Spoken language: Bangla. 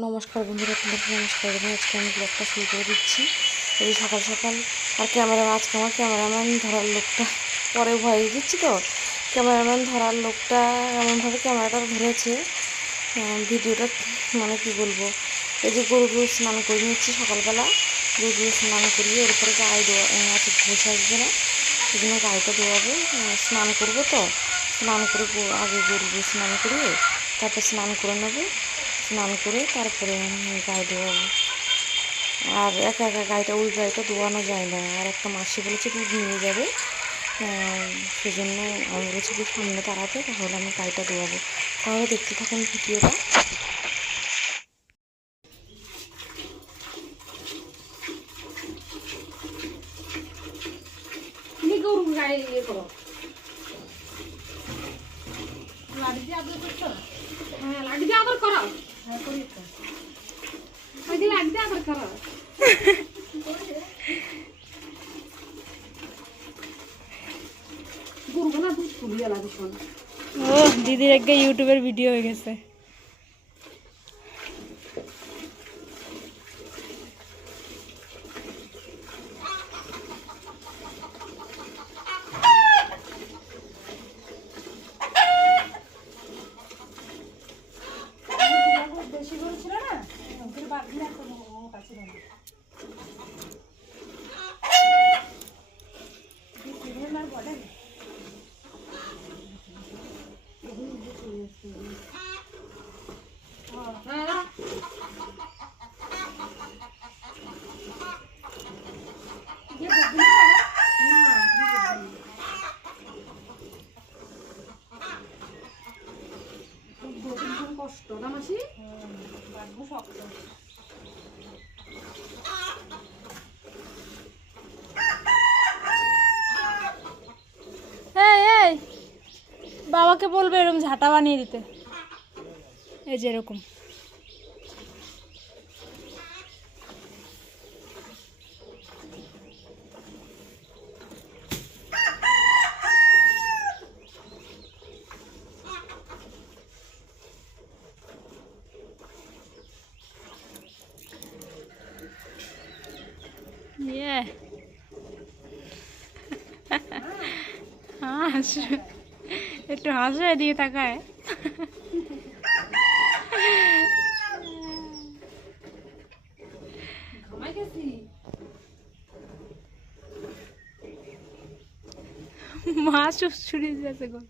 নমস্কার বন্ধুরা, তোমাদের নমস্কার। আজকে আমি ব্লগটা শুরু করে দিচ্ছি। এই সকাল সকাল আর আজকে আমার ক্যামেরাম্যান ধরার লোকটা পরে ভয়েস দিচ্ছি তো, ক্যামেরাম্যান ধরার লোকটা এমনভাবে ক্যামেরাটা ধরেছে, ভিডিওটা মানে কি বলবো, এই যে গরুগুলো স্নান করে নিচ্ছি সকালবেলা, গরুগুলো স্নান করিয়ে এরপরে গায়ে দেওয়া আছে, ঘষে আসবে না, সেজন্য গায়েটা ধোয়াবো, স্নান করবো তো, স্নান করে আগে গরুগুলো স্নান করিয়ে তারপর স্নান করে নেবো, স্নান করে তারপরে গায়ে ধোয়াবো। আর একা একা ওই গাড়িটা ধোয়ানো যায় না, আর একটা মাসি বলেছে দুধ নিয়ে যাবে, সেজন্য আমি বলেছি কি সামনে তাড়াতে, তাহলে আমি গাড়িটা ধোয়াবো। তাহলে দেখতে থাকুন ভিডিওটা। ও দিদির একটা ইউটিউবের ভিডিও হয়ে গেছে। বেশি করে ছিল না, কাছে কষ্ট না মাসি, শক্ত। বাবাকে বলবে এরকম ঝাঁটা বানিয়ে দিতে, এই যে এরকম। একটু হাসো, এদিকে তাকায়। মা ছুরি দিয়েছে গো।